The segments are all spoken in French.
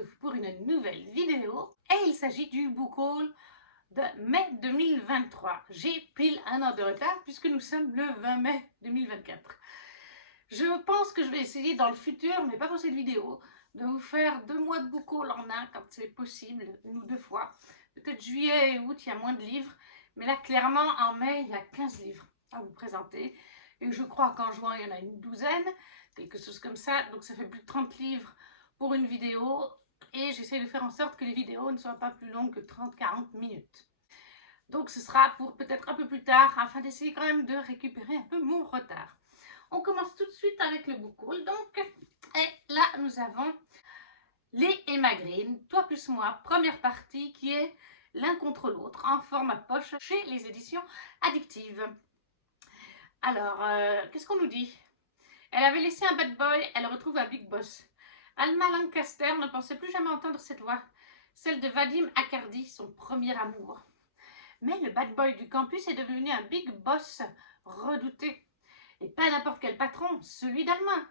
retrouve pour une nouvelle vidéo et il s'agit du book haul de mai 2023. J'ai pile un an de retard puisque nous sommes le 20 mai 2024. Je pense que je vais essayer dans le futur, mais pas pour cette vidéo, de vous faire 2 mois de book haul en un quand c'est possible, 1 ou 2 fois. Peut-être juillet et août, il y a moins de livres, mais là clairement en mai, il y a 15 livres à vous présenter. Et je crois qu'en juin, il y en a une douzaine, quelque chose comme ça. Donc ça fait plus de 30 livres pour une vidéo. Et j'essaie de faire en sorte que les vidéos ne soient pas plus longues que 30-40 minutes. Donc ce sera pour peut-être un peu plus tard, afin d'essayer quand même de récupérer un peu mon retard. On commence tout de suite avec le book haul. Donc, et là, nous avons les Emma Green, Toi plus moi, première partie qui est l'un contre l'autre en format poche chez les éditions Addictive. Alors, qu'est-ce qu'on nous dit? Elle avait laissé un bad boy, elle retrouve un big boss. Alma Lancaster ne pensait plus jamais entendre cette voix, celle de Vadim Akardi, son premier amour. Mais le bad boy du campus est devenu un big boss redouté. Et pas n'importe quel patron, celui d'Alma.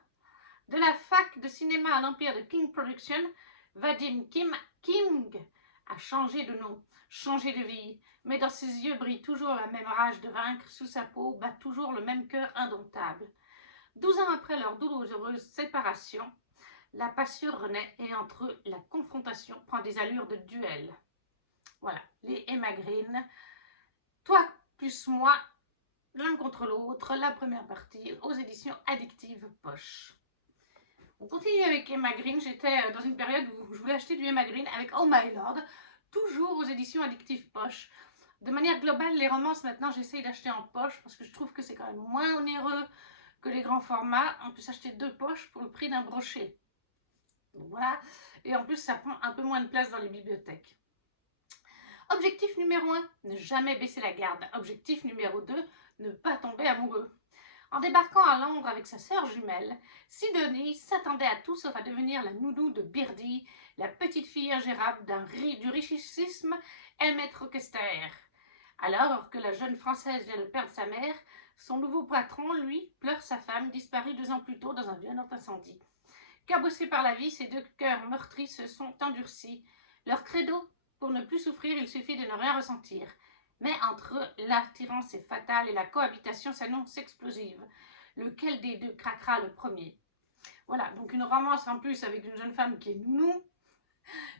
De la fac de cinéma à l'empire de King Production, Vadim King a changé de nom, changé de vie, mais dans ses yeux brille toujours la même rage de vaincre, sous sa peau bat toujours le même cœur indomptable. 12 ans après leur douloureuse séparation, la passion renaît et entre eux, la confrontation prend des allures de duel. Voilà, les Emma Green, Toi plus moi, l'un contre l'autre, la première partie aux éditions Addictive Poche. On continue avec Emma Green. J'étais dans une période où je voulais acheter du Emma Green avec Oh My Lord, toujours aux éditions Addictive Poche. De manière globale, les romances, maintenant, j'essaye d'acheter en poche parce que je trouve que c'est quand même moins onéreux que les grands formats. On peut s'acheter 2 poches pour le prix d'un brochet. Donc voilà. Et en plus, ça prend un peu moins de place dans les bibliothèques. Objectif numéro 1, ne jamais baisser la garde. Objectif numéro 2, ne pas tomber amoureux. En débarquant à Londres avec sa sœur jumelle, Sidonie s'attendait à tout sauf à devenir la nounou de Birdie, la petite fille ingérable du richissime Emmett Rochester. Alors que la jeune Française vient de perdre sa mère, son nouveau patron, lui, pleure sa femme, disparue 2 ans plus tôt dans un violent incendie. Cabossés par la vie, ces 2 cœurs meurtris se sont endurcis. Leur credo, pour ne plus souffrir, il suffit de ne rien ressentir. Mais entre eux, l'attirance est fatale et la cohabitation s'annonce explosive. Lequel des 2 craquera le premier? Voilà, donc une romance en plus avec une jeune femme qui est nounou.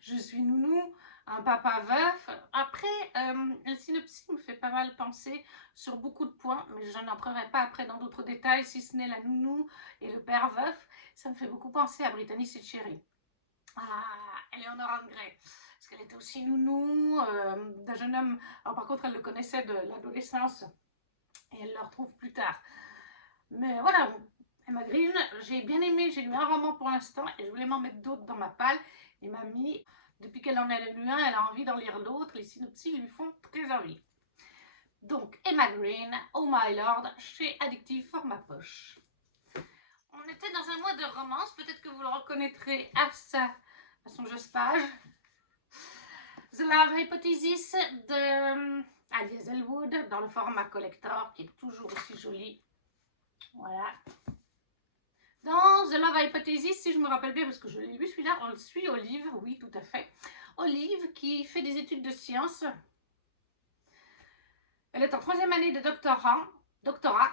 Je suis nounou, un papa veuf. Après, le synopsis me fait pas mal penser sur beaucoup de points, mais je n'en prendrai pas après dans d'autres détails, si ce n'est la nounou et le père veuf. Ça me fait beaucoup penser à Brittany Cherry. Ah, Eleanor Grey, parce qu'elle était aussi nounou d'un jeune homme. Alors par contre, elle le connaissait de l'adolescence et elle le retrouve plus tard. Mais voilà, Emma Green, j'ai bien aimé, j'ai lu un roman pour l'instant et je voulais m'en mettre d'autres dans ma palle. Et mamie, depuis qu'elle en a lu un, elle a envie d'en lire d'autres. Les synopsis lui font très envie. Donc, Emma Green, Oh My Lord, chez Addictive format poche. On était dans un mois de romance, peut-être que vous le reconnaîtrez à son juste page. The Love Hypothesis de Alice Elwood dans le format collector qui est toujours aussi joli. Voilà. Dans The Love Hypothesis, si je me rappelle bien, parce que je l'ai lu celui-là, on le suit Olive, oui tout à fait. Olive qui fait des études de sciences. Elle est en 3e année de doctorat,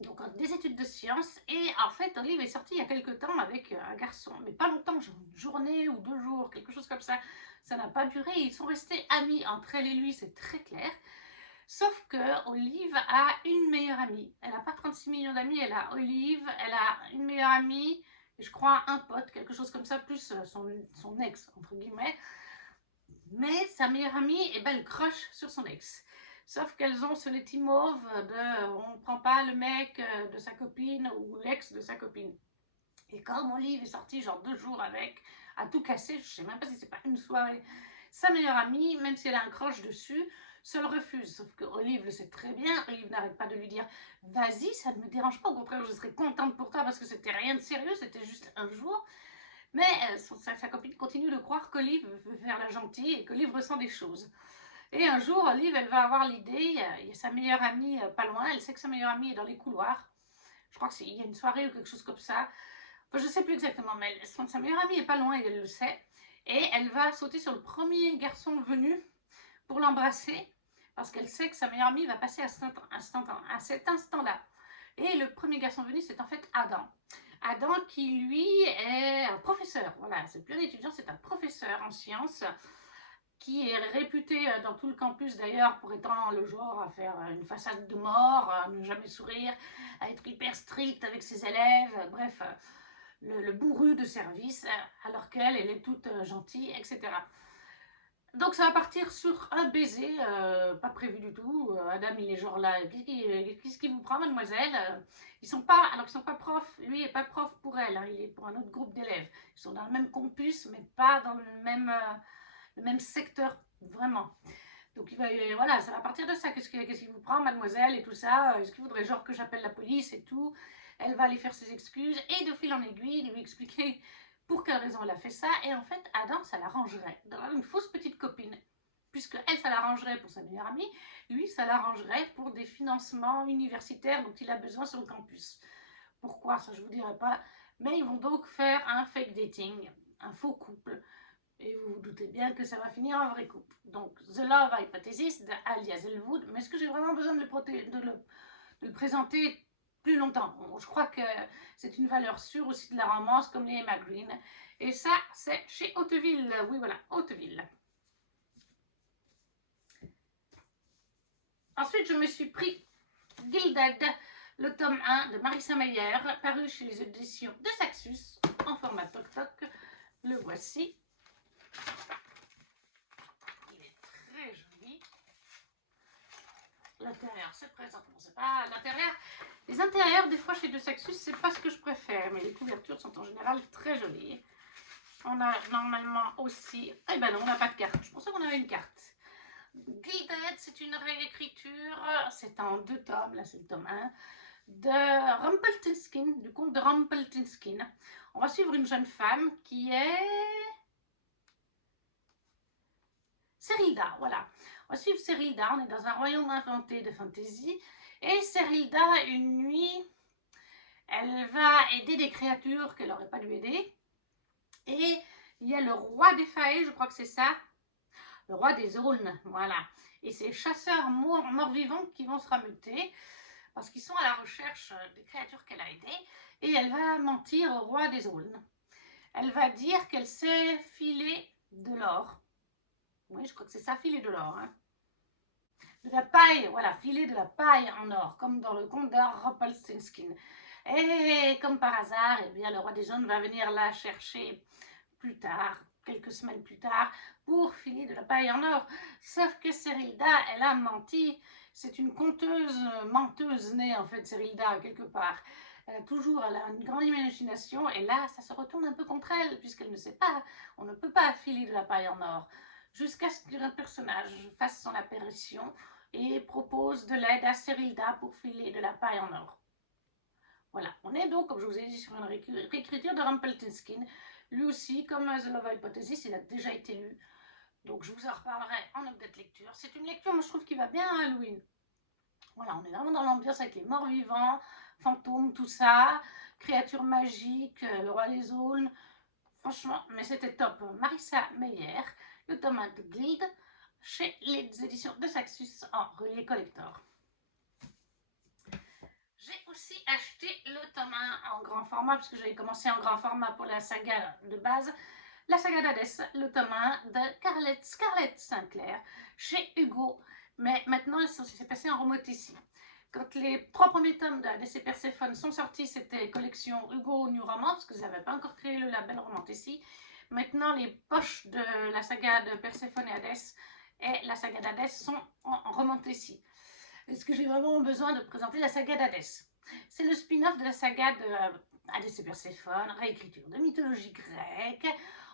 donc des études de sciences. Et en fait, Olive est sortie il y a quelques temps avec un garçon, mais pas longtemps, genre une journée ou 2 jours, quelque chose comme ça. Ça n'a pas duré, ils sont restés amis entre elle et lui, c'est très clair. Sauf que Olive a une meilleure amie. Elle n'a pas 36 millions d'amis, elle a Olive, elle a une meilleure amie, et je crois un pote, quelque chose comme ça, plus son ex, entre guillemets. Mais sa meilleure amie, eh ben, elle crush sur son ex. Sauf qu'elles ont ce petit mauve de on ne prend pas le mec de sa copine ou l'ex de sa copine. Et comme Olive est sortie genre 2 jours avec, à tout casser, je ne sais même pas si c'est pas une soirée, sa meilleure amie, même si elle a un crush dessus, se le refuse. Sauf que Olive le sait très bien, Olive n'arrête pas de lui dire « Vas-y, ça ne me dérange pas, au contraire, je serais contente pour toi parce que c'était rien de sérieux, c'était juste un jour. » Mais sa copine continue de croire qu'Olive veut faire la gentille et qu'Olive ressent des choses. Et un jour, Olive, elle va avoir l'idée, il y a sa meilleure amie pas loin, elle sait que sa meilleure amie est dans les couloirs. Je crois qu'il y a une soirée ou quelque chose comme ça. Enfin, je ne sais plus exactement, mais sa meilleure amie est pas loin et elle le sait. et elle va sauter sur le premier garçon venu pour l'embrasser, parce qu'elle sait que sa meilleure amie va passer à cet instant-là. Et le premier garçon venu, c'est en fait Adam. Adam qui, lui, est un professeur. Voilà, c'est plus un étudiant, c'est un professeur en sciences qui est réputé dans tout le campus d'ailleurs pour être le genre à faire une façade de mort, à ne jamais sourire, à être hyper strict avec ses élèves, bref, le bourru de service, alors qu'elle, elle est toute gentille, etc. Donc ça va partir sur un baiser, pas prévu du tout. Adam il est genre là, qu'est-ce qui vous prend mademoiselle? Ils sont pas, alors ils sont pas profs, lui est pas prof pour elle, hein, il est pour un autre groupe d'élèves. Ils sont dans le même campus mais pas dans le même secteur vraiment. Donc il va, voilà, ça va partir de ça. Qu'est-ce qui vous prend mademoiselle et tout ça? Est-ce qu'il voudrait genre que j'appelle la police et tout? Elle va aller faire ses excuses et de fil en aiguille lui expliquer pour quelle raison elle a fait ça. Et en fait, Adam, ça l'arrangerait d'avoir une fausse petite copine. Puisque elle, ça l'arrangerait pour sa meilleure amie, lui, ça l'arrangerait pour des financements universitaires dont il a besoin sur le campus. Pourquoi, ça je vous dirai pas. Mais ils vont donc faire un fake dating, un faux couple. Et vous vous doutez bien que ça va finir en vrai couple. Donc, The Love Hypothesis de Ali Hazelwood. Mais est-ce que j'ai vraiment besoin de le présenter plus longtemps? Bon, je crois que c'est une valeur sûre aussi de la romance, comme les Emma Green. Et ça, c'est chez Hauteville. Oui, voilà, Hauteville. Ensuite, je me suis pris Gilded, le tome 1 de Marissa Meyer, paru chez les éditions de Saxus, en format toc-toc. Le voici. Il est très joli. L'intérieur, c'est présent. Bon, c'est pas l'intérieur. Les intérieurs, des fois, chez De Saxus, c'est pas ce que je préfère, mais les couvertures sont en général très jolies. On a normalement aussi... Eh ben non, on n'a pas de carte. Je pensais qu'on avait une carte. Gilded, c'est une réécriture. C'est en 2 tomes, là c'est le tome 1, de Rumpelstiltskin, du conte de Rumpelstiltskin. On va suivre une jeune femme qui est... Serilda, voilà. On va suivre Serilda, on est dans un royaume inventé de fantasy. Et Serilda, une nuit, elle va aider des créatures qu'elle n'aurait pas dû aider. Et il y a le roi des failles, je crois que c'est ça. Le roi des aulnes, voilà. Et ces chasseurs morts-vivants qui vont se rameuter parce qu'ils sont à la recherche des créatures qu'elle a aidées. Et elle va mentir au roi des aulnes. Elle va dire qu'elle sait filer de l'or. Oui, je crois que c'est ça, filer de l'or. Hein. De la paille, voilà, filer de la paille en or, comme dans le conte de Rumpelstiltskin. Et comme par hasard, eh bien, le roi des jaunes va venir la chercher plus tard, quelques semaines plus tard, pour filer de la paille en or. Sauf que Serilda, elle a menti. C'est une conteuse, menteuse née, en fait, Serilda, quelque part. Elle a une grande imagination, et là, ça se retourne un peu contre elle, puisqu'elle ne sait pas, on ne peut pas filer de la paille en or. Jusqu'à ce qu'un personnage fasse son apparition et propose de l'aide à Serilda pour filer de la paille en or. Voilà, on est donc, comme je vous ai dit, sur une réécriture de Rumpelstiltskin. Lui aussi, comme The Love Hypothesis, il a déjà été lu. Donc je vous en reparlerai en update lecture. C'est une lecture, moi je trouve, qui va bien à Halloween. Voilà, on est vraiment dans l'ambiance avec les morts vivants, fantômes, tout ça, créatures magiques, le roi des aulnes. Franchement, mais c'était top. Marissa Meyer, le tome 1 de Guild, chez les éditions de Saxus en relié collector. J'ai aussi acheté le tome 1 en grand format, puisque j'avais commencé en grand format pour la saga de base, la saga d'Hadès, le tome 1 de Scarlett Sinclair, chez Hugo. Mais maintenant, c'est passé en remote-ici. Quand les 3 premiers tomes d'Hadès et Perséphone sont sortis, c'était collection Hugo New Roman, parce que vous n'avaient pas encore créé le label Romantici. Maintenant, les poches de la saga de Perséphone et Hadès et la saga d'Hadès sont en Romantici. Est-ce que j'ai vraiment besoin de présenter la saga d'Hadès? C'est le spin-off de la saga de Hadès et Perséphone, réécriture de mythologie grecque.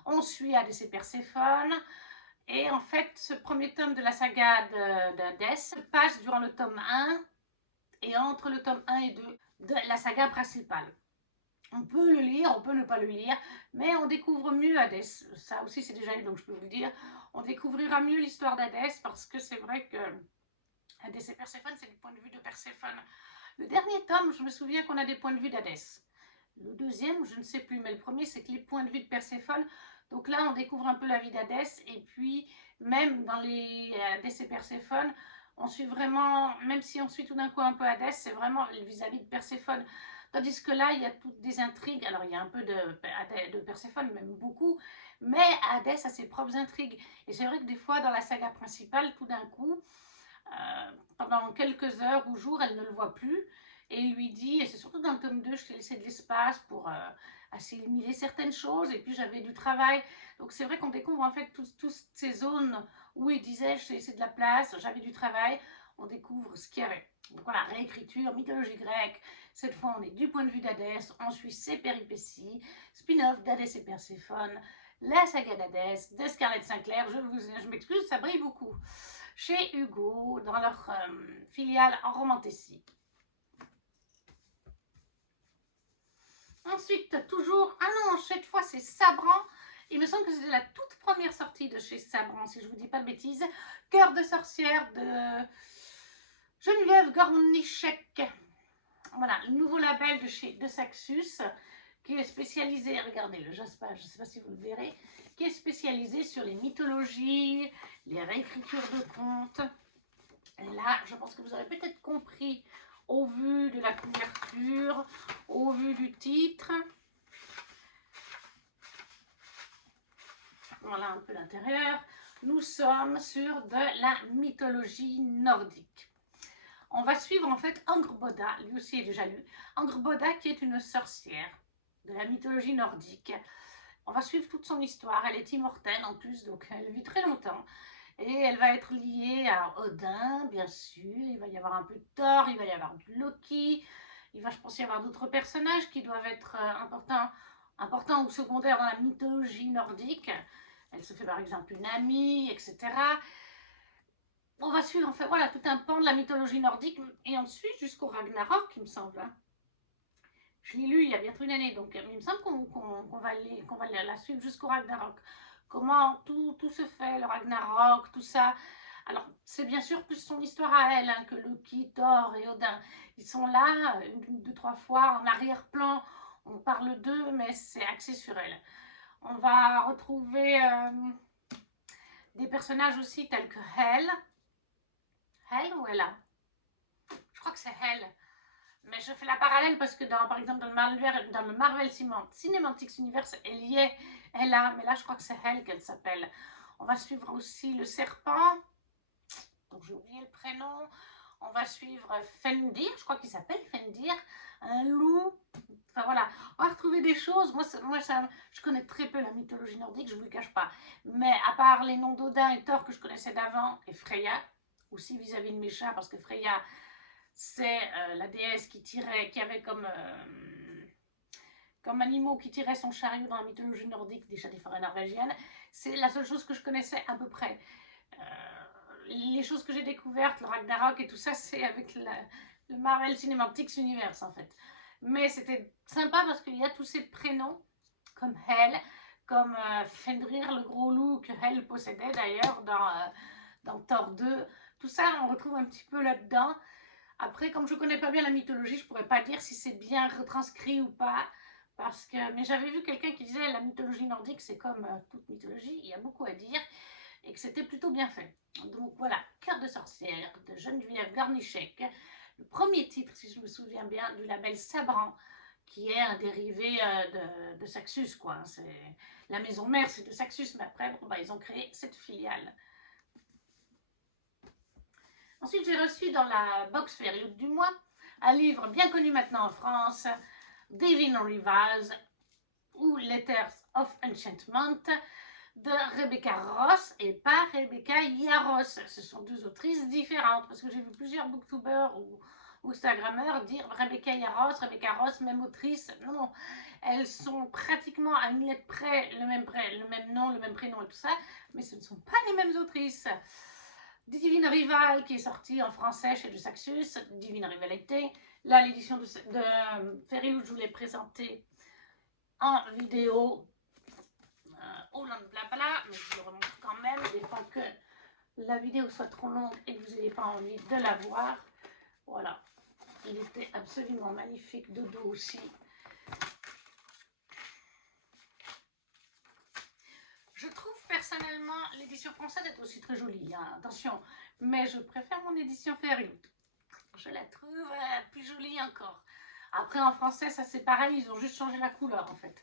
On suit Hadès et Perséphone. Et en fait, ce premier tome de la saga d'Hadès se passe durant le tome 1 et entre le tome 1 et 2 de la saga principale. On peut le lire, on peut ne pas le lire, mais on découvre mieux Hadès. Ça aussi, c'est déjà lu, donc je peux vous le dire. On découvrira mieux l'histoire d'Hadès parce que c'est vrai que Hadès et Perséphone, c'est du point de vue de Perséphone. Le dernier tome, je me souviens qu'on a des points de vue d'Hadès. Le deuxième, je ne sais plus, mais le premier, c'est que les points de vue de Perséphone Donc là, on découvre un peu la vie d'Hadès, et puis même dans les Hadès et Perséphone, on suit vraiment, même si on suit tout d'un coup un peu Hadès, c'est vraiment vis-à-vis de Perséphone. Tandis que là, il y a toutes des intrigues. Alors, il y a un peu de Perséphone, même beaucoup, mais Hadès a ses propres intrigues. Et c'est vrai que des fois, dans la saga principale, tout d'un coup, pendant quelques heures ou jours, elle ne le voit plus. Et il lui dit, et c'est surtout dans le tome 2, je t'ai laissé de l'espace pour assimiler certaines choses, et puis j'avais du travail. Donc c'est vrai qu'on découvre en fait toutes ces zones où il disait, je t'ai laissé de la place, j'avais du travail. On découvre ce qu'il y avait. Donc voilà, réécriture, mythologie grecque. Cette fois, on est du point de vue d'Hadès, on suit ses péripéties, spin-off d'Hadès et Perséphone, la saga d'Hadès, de Scarlett Sinclair. Je m'excuse, ça brille beaucoup. Chez Hugo, dans leur filiale en Romantessie. Ensuite, toujours, ah non, cette fois c'est Sabran. Il me semble que c'était la toute première sortie de chez Sabran, si je ne vous dis pas de bêtises. Cœur de sorcière de Geneviève Gornichek. Voilà, le nouveau label de chez De Saxus, qui est spécialisé, regardez-le, je ne sais pas si vous le verrez, qui est spécialisé sur les mythologies, les réécritures de contes. Et là, je pense que vous aurez peut-être compris au vu de la couverture, au vu du titre. Voilà un peu l'intérieur. Nous sommes sur de la mythologie nordique. On va suivre en fait Angrboda, lui aussi est déjà lu. Angrboda qui est une sorcière de la mythologie nordique. On va suivre toute son histoire. Elle est immortelle en plus, donc elle vit très longtemps. Et elle va être liée à Odin, bien sûr. Il va y avoir un peu de Thor, il va y avoir du Loki. Il va, je pense, y avoir d'autres personnages qui doivent être importants ou secondaires dans la mythologie nordique. Elle se fait par exemple une amie, etc. On va suivre en fait voilà, tout un pan de la mythologie nordique et ensuite jusqu'au Ragnarok, il me semble. Je l'ai lu il y a bientôt une année, donc il me semble qu'on va la suivre jusqu'au Ragnarok. Comment tout se fait, le Ragnarok, tout ça. Alors, c'est bien sûr plus son histoire à elle, hein, que Loki, Thor et Odin. Ils sont là, une, deux, trois fois, en arrière-plan. On parle d'eux, mais c'est axé sur elle. On va retrouver des personnages aussi tels que Hel. Hel ou Ella? Je crois que c'est Hel. Mais je fais la parallèle parce que, par exemple, dans le Marvel Cinematic Universe, elle y est, elle a, mais là, je crois que c'est elle qu'elle s'appelle. On va suivre aussi le serpent, donc j'ai oublié le prénom. On va suivre Fendir, je crois qu'il s'appelle Fendir, un loup. Enfin voilà, on va retrouver des choses. Je connais très peu la mythologie nordique, je ne vous le cache pas. Mais à part les noms d'Odin et Thor que je connaissais d'avant, et Freya, aussi vis-à-vis de mes chats, parce que Freya, c'est la déesse qui avait comme animaux qui tirait son chariot dans la mythologie nordique des chats des forêts norvégiennes. C'est la seule chose que je connaissais à peu près. Les choses que j'ai découvertes, le Ragnarok et tout ça, c'est avec le Marvel Cinematic Universe en fait. Mais c'était sympa parce qu'il y a tous ces prénoms, comme Hel, comme Fenrir, le gros loup que Hel possédait d'ailleurs dans Thor 2. Tout ça, on retrouve un petit peu là-dedans. Après, comme je ne connais pas bien la mythologie, je ne pourrais pas dire si c'est bien retranscrit ou pas. Mais j'avais vu quelqu'un qui disait la mythologie nordique, c'est comme toute mythologie, il y a beaucoup à dire, et que c'était plutôt bien fait. Donc voilà, Cœur de sorcière de Geneviève Garnichek, le premier titre, si je me souviens bien, du label Sabran, qui est un dérivé de Saxus, quoi. La maison mère, c'est de Saxus, mais après, bon, bah, ils ont créé cette filiale. Ensuite, j'ai reçu dans la box Fériode du mois un livre bien connu maintenant en France, Divine Rivals ou Letters of Enchantment de Rebecca Ross et pas Rebecca Yaros. Ce sont deux autrices différentes parce que j'ai vu plusieurs booktubers ou Instagrammeurs dire Rebecca Yaros, Rebecca Ross, même autrice. Non, elles sont pratiquement à une lettre près, le même nom, le même prénom et tout ça, mais ce ne sont pas les mêmes autrices. Divine Rival qui est sorti en français chez De Saxus, Divine Rivalité. Là, l'édition de Fériloup, je vous l'ai présentée en vidéo. Blabla, mais je vous le remontre quand même, il ne faut que la vidéo soit trop longue et que vous n'ayez pas envie de la voir. Voilà, il était absolument magnifique de dos aussi. l'édition française est aussi très jolie, hein, attention. Mais je préfère mon édition Fairyloot. Je la trouve plus jolie encore. Après, en français, ça c'est pareil, ils ont juste changé la couleur en fait.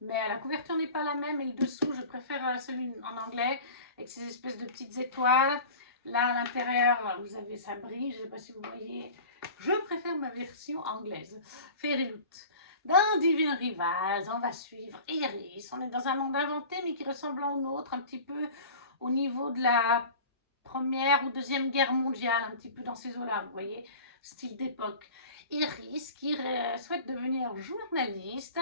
Mais la couverture n'est pas la même et le dessous, je préfère celui en anglais avec ces espèces de petites étoiles. Là, à l'intérieur, vous avez ça brille, je ne sais pas si vous voyez. Je préfère ma version anglaise. Fairyloot. Dans Divine Rivals, on va suivre Iris. On est dans un monde inventé, mais qui ressemble au nôtre, un petit peu au niveau de la Première ou Deuxième Guerre mondiale, un petit peu dans ces eaux-là, vous voyez, style d'époque. Iris, qui souhaite devenir journaliste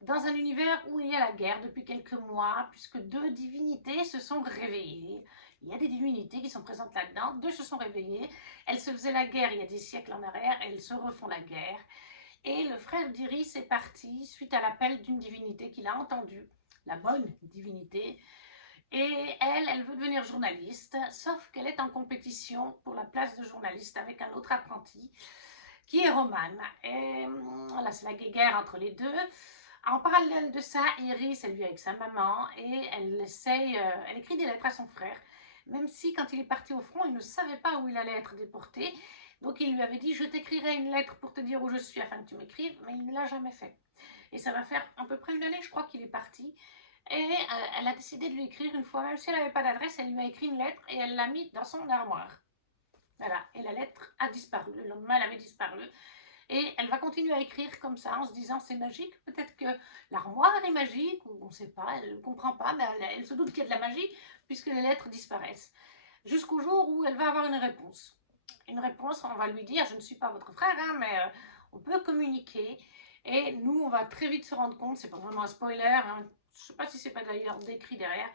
dans un univers où il y a la guerre depuis quelques mois, puisque deux divinités se sont réveillées. Il y a des divinités qui sont présentes là-dedans, deux se sont réveillées. Elles se faisaient la guerre il y a des siècles en arrière, elles se refont la guerre. Et le frère d'Iris est parti suite à l'appel d'une divinité qu'il a entendue, la bonne divinité. Et elle veut devenir journaliste, sauf qu'elle est en compétition pour la place de journaliste avec un autre apprenti, qui est Roman. Et voilà, c'est la guerre entre les deux. En parallèle de ça, Iris, elle vit avec sa maman et elle écrit des lettres à son frère, même si quand il est parti au front, il ne savait pas où il allait être déporté. Donc il lui avait dit, je t'écrirai une lettre pour te dire où je suis afin que tu m'écrives, mais il ne l'a jamais fait. Et ça va faire à peu près une année, je crois qu'il est parti. Et elle a décidé de lui écrire une fois, même si elle n'avait pas d'adresse, elle lui a écrit une lettre et elle l'a mise dans son armoire. Voilà, et la lettre a disparu. Le lendemain, elle avait disparu. Et elle va continuer à écrire comme ça, en se disant c'est magique. Peut-être que l'armoire est magique, ou on ne sait pas, elle ne comprend pas, mais elle se doute qu'il y a de la magie, puisque les lettres disparaissent. Jusqu'au jour où elle va avoir une réponse. Une réponse, on va lui dire, je ne suis pas votre frère, hein, mais on peut communiquer. Et nous, on va très vite se rendre compte, c'est pas vraiment un spoiler, hein, je ne sais pas si c'est pas d'ailleurs décrit derrière,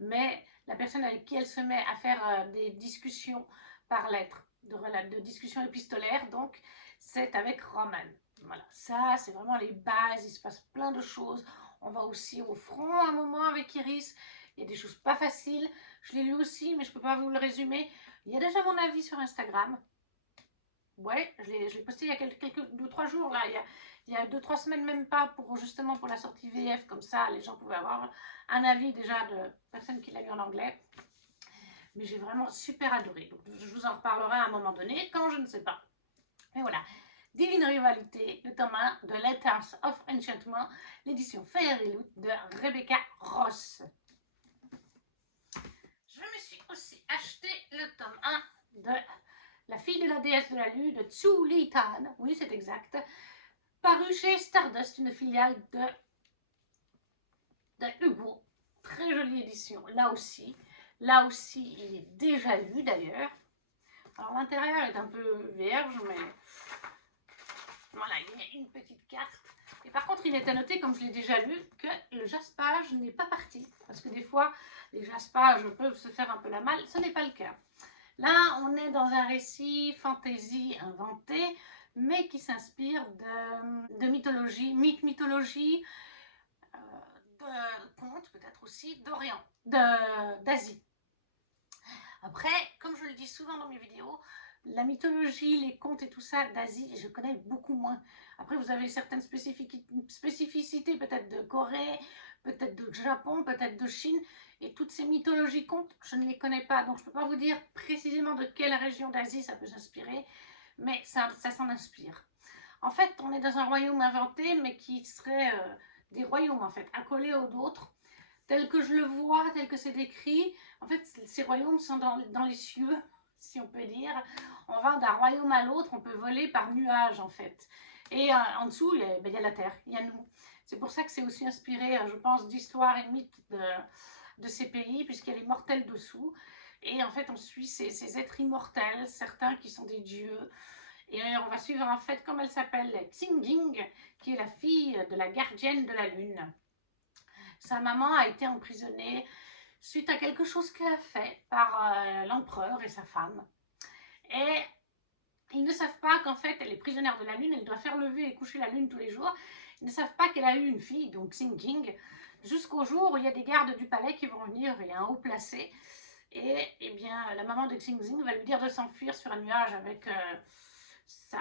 mais la personne avec qui elle se met à faire des discussions par lettres, de discussions épistolaires, donc c'est avec Roman. Voilà, ça c'est vraiment les bases, il se passe plein de choses. On va aussi au front un moment avec Iris, il y a des choses pas faciles, je l'ai lu aussi mais je peux pas vous le résumer. Il y a déjà mon avis sur Instagram. Ouais, je l'ai posté il y a quelques 2-3 jours là, il y a 2-3 semaines même pas, pour justement pour la sortie VF, comme ça les gens pouvaient avoir un avis déjà de personne qui l'a lu en anglais. Mais j'ai vraiment super adoré, donc je vous en reparlerai à un moment donné quand je ne sais pas. Mais voilà, Divine Rivalité, le tome 1 de Letters of Enchantment, l'édition Fairyloot de Rebecca Ross. Je me suis aussi acheté le tome 1 de La fille de la déesse de la lune de Tsu Li Tan, oui c'est exact, paru chez Stardust, une filiale de Hugo. Très jolie édition, là aussi il est déjà lu d'ailleurs. Alors l'intérieur est un peu vierge, mais voilà, il y a une petite carte. Et par contre, il est à noter, comme je l'ai déjà lu, que le jaspage n'est pas parti. Parce que des fois, les jaspages peuvent se faire un peu la malle. Ce n'est pas le cas. Là, on est dans un récit fantasy inventé, mais qui s'inspire de mythologie, mythologie, de contes peut-être aussi, d'Orient, d'Asie. Après, comme je le dis souvent dans mes vidéos, la mythologie, les contes et tout ça d'Asie, je connais beaucoup moins. Après, vous avez certaines spécificités, peut-être de Corée, peut-être de Japon, peut-être de Chine. Et toutes ces mythologies contes, je ne les connais pas. Donc, je ne peux pas vous dire précisément de quelle région d'Asie ça peut s'inspirer. Mais ça s'en inspire. En fait, on est dans un royaume inventé, mais qui serait des royaumes, en fait, accolés aux d'autres. Tel que je le vois, tel que c'est décrit, en fait, ces royaumes sont dans les cieux, si on peut dire. On va d'un royaume à l'autre, on peut voler par nuages, en fait. Et en dessous, il y a la terre, il y a nous. C'est pour ça que c'est aussi inspiré, je pense, d'histoires et mythes de ces pays, puisqu'il y a les mortels dessous. Et en fait, on suit ces êtres immortels, certains qui sont des dieux. Et on va suivre, en fait, comme elle s'appelle, Tsinging, qui est la fille de la gardienne de la lune. Sa maman a été emprisonnée suite à quelque chose qu'elle a fait par l'empereur et sa femme. Et ils ne savent pas qu'en fait, elle est prisonnière de la lune, elle doit faire lever et coucher la lune tous les jours. Ils ne savent pas qu'elle a eu une fille, donc Xing, jusqu'au jour où il y a des gardes du palais qui vont venir, il y a un haut placé. Et eh bien, la maman de Xing va lui dire de s'enfuir sur un nuage avec sa...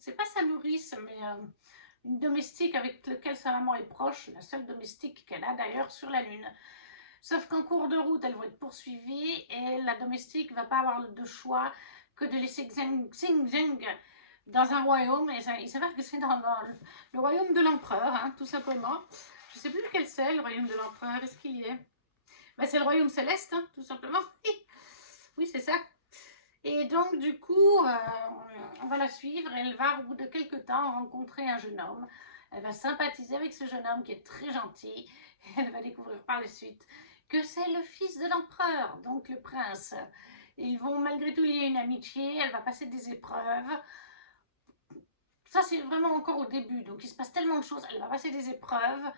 C'est pas sa nourrice, mais... une domestique avec laquelle sa maman est proche, la seule domestique qu'elle a d'ailleurs sur la lune. Sauf qu'en cours de route, elles vont être poursuivies et la domestique ne va pas avoir de choix que de laisser Xing dans un royaume. Et ça, il s'avère que c'est dans le royaume de l'empereur, hein, tout simplement. Je ne sais plus lequel c'est, le royaume de l'empereur. Est-ce qu'il y est? Ben, c'est le royaume céleste, hein, tout simplement. Oui, c'est ça. Et donc, du coup, on va la suivre. Elle va, au bout de quelques temps, rencontrer un jeune homme. Elle va sympathiser avec ce jeune homme qui est très gentil. Et elle va découvrir par la suite que c'est le fils de l'empereur, donc le prince. Ils vont malgré tout lier une amitié. Elle va passer des épreuves. Ça, c'est vraiment encore au début. Donc, il se passe tellement de choses. Elle va passer des épreuves.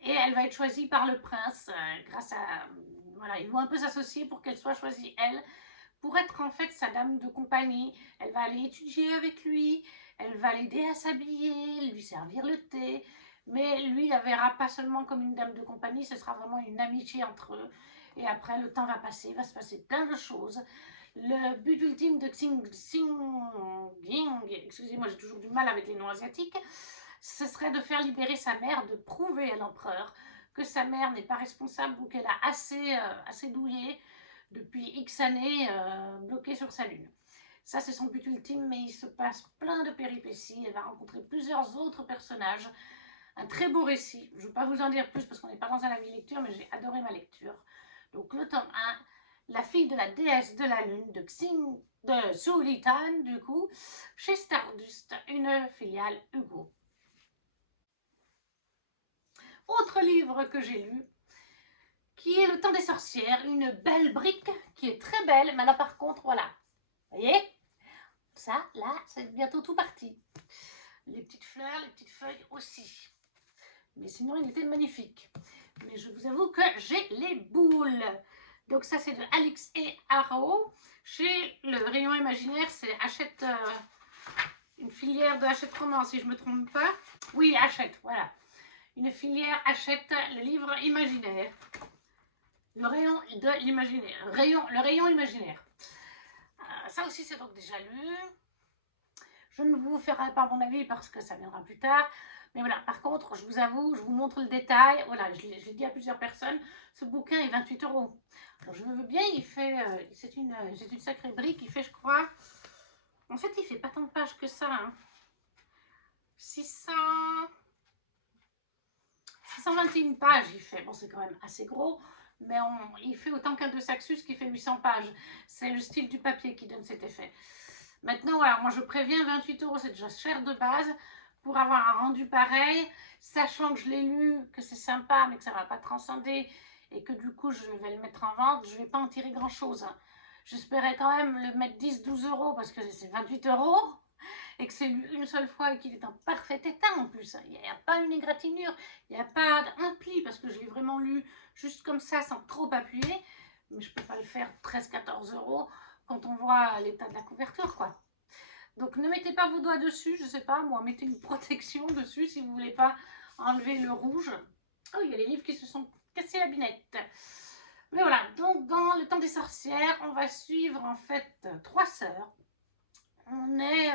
Et elle va être choisie par le prince grâce à... Voilà, ils vont un peu s'associer pour qu'elle soit choisie, elle, pour être en fait sa dame de compagnie. Elle va aller étudier avec lui, elle va l'aider à s'habiller, lui servir le thé, mais lui, il la verra pas seulement comme une dame de compagnie, ce sera vraiment une amitié entre eux. Et après, le temps va passer, il va se passer plein de choses. Le but ultime de Xing, excusez-moi, j'ai toujours du mal avec les noms asiatiques, ce serait de faire libérer sa mère, de prouver à l'empereur que sa mère n'est pas responsable ou qu'elle a assez douillé depuis X années bloquée sur sa lune. Ça, c'est son but ultime, mais il se passe plein de péripéties. Elle va rencontrer plusieurs autres personnages. Un très beau récit. Je ne vais pas vous en dire plus parce qu'on n'est pas dans un avis lecture, mais j'ai adoré ma lecture. Donc, le tome 1, La fille de la déesse de la lune de Zhou Litan, du coup, chez Stardust, une filiale Hugo. Autre livre que j'ai lu, qui est Le temps des sorcières, une belle brique qui est très belle, mais là par contre, voilà, vous voyez, ça, là, c'est bientôt tout parti. Les petites fleurs, les petites feuilles aussi. Mais sinon, il était magnifique. Mais je vous avoue que j'ai les boules. Donc ça, c'est de Alix et Arrow. Chez le rayon imaginaire, c'est Hachette, une filière de Hachette Roman, si je ne me trompe pas. Oui, Hachette, voilà. Une filière Hachette le livre imaginaire. Le rayon de l'imaginaire. Le rayon imaginaire. Ça aussi, c'est donc déjà lu. Je ne vous ferai pas mon avis parce que ça viendra plus tard. Mais voilà, par contre, je vous avoue, je vous montre le détail. Voilà, je l'ai dit à plusieurs personnes, ce bouquin est 28 €. Alors, je veux bien, il fait, c'est une sacrée brique, il fait, je crois, en fait, il fait pas tant de pages que ça. Hein. 621 pages, il fait. Bon, c'est quand même assez gros, mais il fait autant qu'un de Saxus qui fait 800 pages. C'est le style du papier qui donne cet effet. Maintenant, voilà, moi je préviens, 28 €, c'est déjà cher de base. Pour avoir un rendu pareil, sachant que je l'ai lu, que c'est sympa, mais que ça ne va pas transcender, et que du coup je vais le mettre en vente, je ne vais pas en tirer grand chose. J'espérais quand même le mettre 10-12 € parce que c'est 28 €, et que c'est lu une seule fois et qu'il est en parfait état en plus. Il n'y a pas une égratignure, il n'y a pas un pli, parce que je l'ai vraiment lu juste comme ça, sans trop appuyer, mais je ne peux pas le faire 13-14 € quand on voit l'état de la couverture, quoi. Donc ne mettez pas vos doigts dessus, je sais pas, moi, mettez une protection dessus si vous voulez pas enlever le rouge. Oh, il y a les livres qui se sont cassés la binette. Mais voilà, donc dans Le temps des sorcières, on va suivre en fait 3 sœurs. On est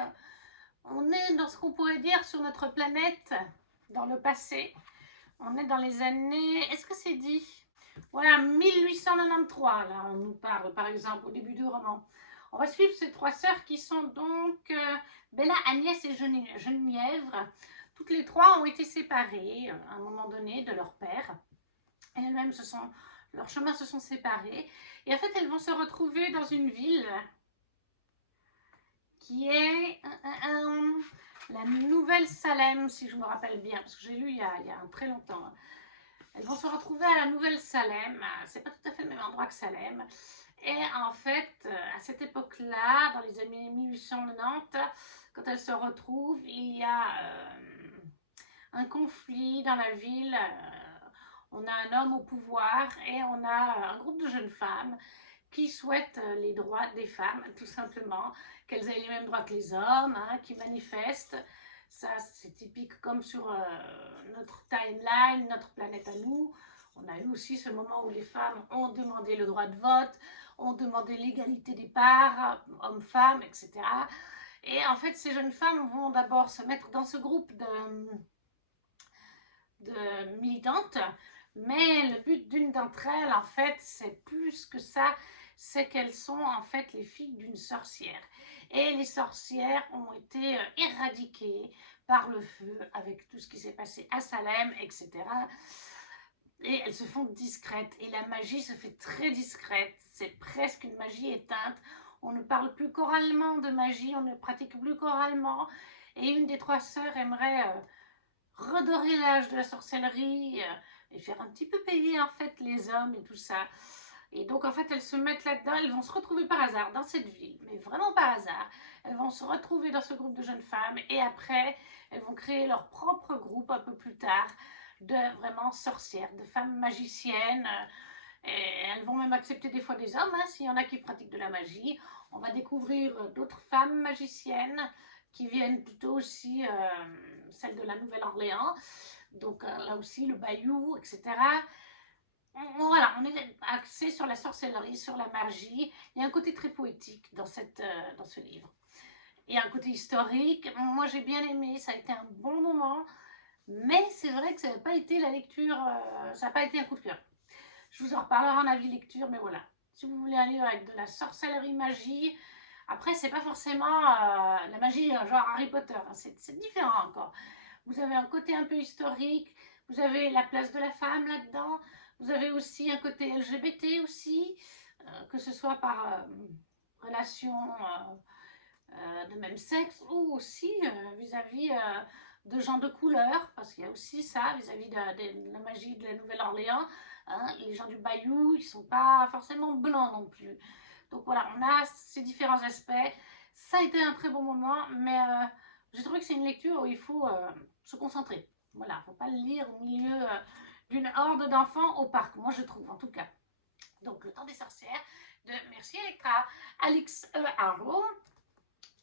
dans ce qu'on pourrait dire sur notre planète, dans le passé. On est dans les années, est-ce que c'est dit? Voilà, 1893, là on nous parle par exemple au début du roman. On va suivre ces 3 sœurs qui sont donc Bella, Agnès et Genièvre. Toutes les 3 ont été séparées à un moment donné de leur père. Elles-mêmes, leurs chemins se sont séparés. Et en fait, elles vont se retrouver dans une ville qui est la Nouvelle Salem, si je me rappelle bien, parce que j'ai lu il y a très longtemps. Elles vont se retrouver à la Nouvelle Salem. C'est pas tout à fait le même endroit que Salem. Et en fait, à cette époque-là, dans les années 1890, quand elles se retrouvent, il y a un conflit dans la ville. On a un homme au pouvoir et on a un groupe de jeunes femmes qui souhaitent les droits des femmes, tout simplement, qu'elles aient les mêmes droits que les hommes, hein, qui manifestent. Ça, c'est typique comme sur notre timeline, notre planète à nous. On a eu aussi ce moment où les femmes ont demandé le droit de vote, ont demandé l'égalité des parts, hommes-femmes, etc. Et en fait, ces jeunes femmes vont d'abord se mettre dans ce groupe de militantes, Mais le but d'une d'entre elles, en fait, c'est plus que ça, c'est qu'elles sont en fait les filles d'une sorcière. Et les sorcières ont été éradiquées par le feu avec tout ce qui s'est passé à Salem, etc. Et elles se font discrètes. Et la magie se fait très discrète. C'est presque une magie éteinte. On ne parle plus choralement de magie, on ne pratique plus choralement. Et une des trois sœurs aimerait redorer l'âge de la sorcellerie et faire un petit peu payer en fait les hommes et tout ça. Et donc en fait elles se mettent là-dedans, elles vont se retrouver par hasard dans cette ville, mais vraiment par hasard. Elles vont se retrouver dans ce groupe de jeunes femmes et après elles vont créer leur propre groupe un peu plus tard de vraiment sorcières, de femmes magiciennes. Et elles vont même accepter des fois des hommes, hein, s'il y en a qui pratiquent de la magie. On va découvrir d'autres femmes magiciennes qui viennent plutôt aussi, celles de la Nouvelle-Orléans. Donc là aussi, le Bayou, etc. Voilà, on est axé sur la sorcellerie, sur la magie. Il y a un côté très poétique dans ce livre. Il y a un côté historique. Moi, j'ai bien aimé. Ça a été un bon moment. Mais c'est vrai que ça n'a pas été la lecture, ça n'a pas été un coup de cœur. Je vous en reparlerai en avis lecture, mais voilà. Si vous voulez un livre avec de la sorcellerie magie, après, c'est pas forcément la magie genre Harry Potter, hein, c'est différent encore. Vous avez un côté un peu historique, vous avez la place de la femme là-dedans, vous avez aussi un côté LGBT aussi, que ce soit par relation de même sexe ou aussi vis-à-vis de gens de couleur, parce qu'il y a aussi ça vis-à-vis de la magie de la Nouvelle-Orléans. Hein, les gens du Bayou, ils ne sont pas forcément blancs non plus. Donc voilà, on a ces différents aspects. Ça a été un très bon moment, mais j'ai trouvé que c'est une lecture où il faut se concentrer. Voilà, il ne faut pas le lire au milieu d'une horde d'enfants au parc, moi je trouve en tout cas. Donc Le Temps des sorcières de Merci Electra, Alix Harlow,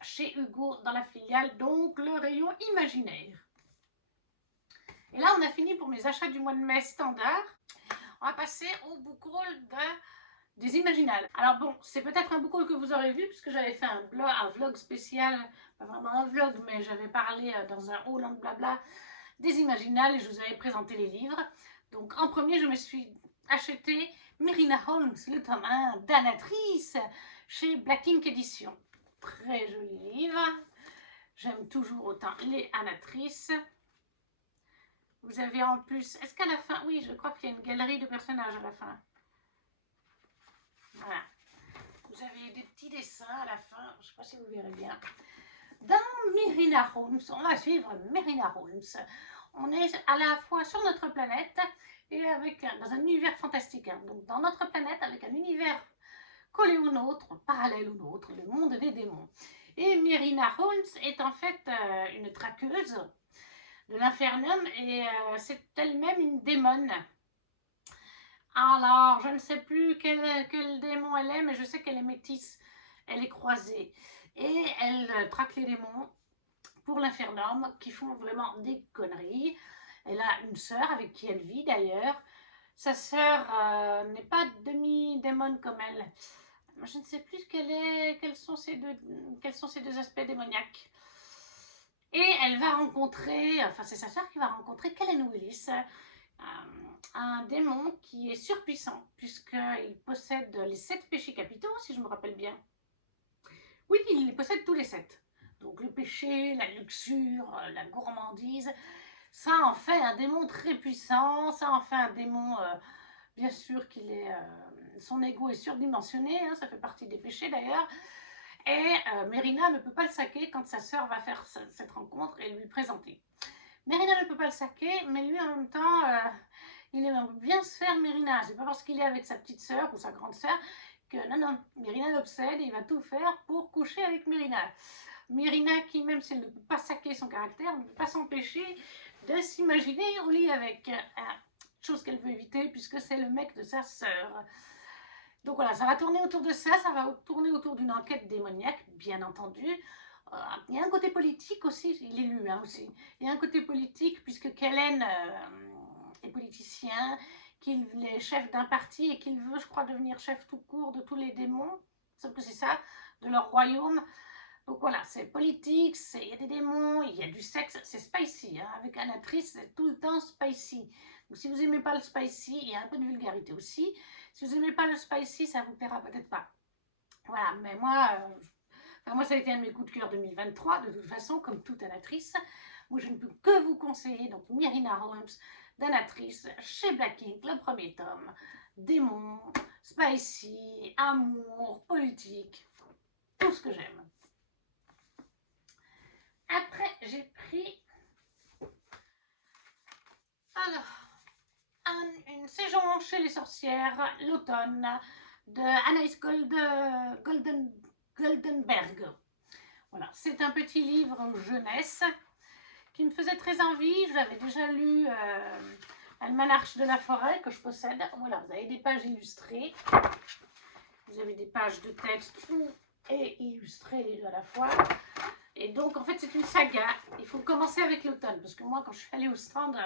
chez Hugo dans la filiale, donc le rayon imaginaire. Et là, on a fini pour mes achats du mois de mai standard. On va passer au book haul des Imaginales. Alors bon, c'est peut-être un book haul que vous aurez vu, puisque j'avais fait un vlog spécial, pas vraiment un vlog, mais j'avais parlé dans un haul en blabla des Imaginales et je vous avais présenté les livres. Donc en premier, je me suis acheté Myrina Holmes, le tome 1 d'Anatrice, chez Black Ink Edition. Très joli livre. J'aime toujours autant les Anatrices. Vous avez en plus, est-ce qu'à la fin, oui, je crois qu'il y a une galerie de personnages à la fin. Voilà. Vous avez des petits dessins à la fin, je ne sais pas si vous verrez bien. Dans Myrina Holmes, on va suivre Myrina Holmes. On est à la fois sur notre planète et dans un univers fantastique. Hein. Donc dans notre planète avec un univers collé au nôtre, parallèle au nôtre, le monde des démons. Et Myrina Holmes est en fait une traqueuse de l'Infernum et c'est elle-même une démone. Alors, je ne sais plus quel démon elle est, mais je sais qu'elle est métisse, elle est croisée. Et elle traque les démons pour l'Infernum qui font vraiment des conneries. Elle a une sœur avec qui elle vit d'ailleurs. Sa sœur n'est pas demi-démon comme elle. Je ne sais plus quels sont ces deux aspects démoniaques. Et elle va rencontrer, enfin c'est sa sœur qui va rencontrer Kellen Willis, un démon qui est surpuissant, puisqu'il possède les 7 péchés capitaux, si je me rappelle bien. Oui, il possède tous les 7. Donc le péché, la luxure, la gourmandise, ça en fait un démon très puissant, ça en fait un démon, bien sûr qu'il est... son ego est surdimensionné, hein, ça fait partie des péchés d'ailleurs. Et Mérina ne peut pas le saquer quand sa sœur va faire cette rencontre et lui présenter. Mérina ne peut pas le saquer, mais lui en même temps, il aime bien se faire Mérina. C'est pas parce qu'il est avec sa petite sœur ou sa grande sœur que non, Mérina l'obsède et il va tout faire pour coucher avec Mérina. Mérina qui, même si elle ne peut pas saquer son caractère, ne peut pas s'empêcher de s'imaginer au lit avec. Chose qu'elle veut éviter puisque c'est le mec de sa sœur. Donc voilà, ça va tourner autour de ça, ça va tourner autour d'une enquête démoniaque, bien entendu. Il y a un côté politique aussi, il est lu hein, aussi. Il y a un côté politique puisque Kellen est politicien, qu'il est chef d'un parti et qu'il veut, je crois, devenir chef tout court de tous les démons, sauf que c'est ça, de leur royaume. Donc voilà, c'est politique, il y a des démons, il y a du sexe, c'est spicy. Hein. Avec Anatrice, c'est tout le temps spicy. Donc si vous n'aimez pas le spicy, il y a un peu de vulgarité aussi. Si vous n'aimez pas le spicy, ça vous plaira peut-être pas. Voilà, mais moi, moi, ça a été un de mes coups de cœur 2023, de toute façon, comme toute Anatrice. Moi, je ne peux que vous conseiller, donc Myrina Holmes, d'Anatrice, chez Black Ink, le premier tome. Démon, spicy, amour, politique, tout ce que j'aime. Après, j'ai pris une saison chez les sorcières, l'automne, de Anaïs Goldenberg. Voilà, c'est un petit livre jeunesse qui me faisait très envie. J'avais déjà lu Almanach de la forêt que je possède. Voilà, vous avez des pages illustrées. Vous avez des pages de texte et illustrées les deux à la fois. Et donc, en fait, c'est une saga. Il faut commencer avec l'automne. Parce que moi, quand je suis allée au stand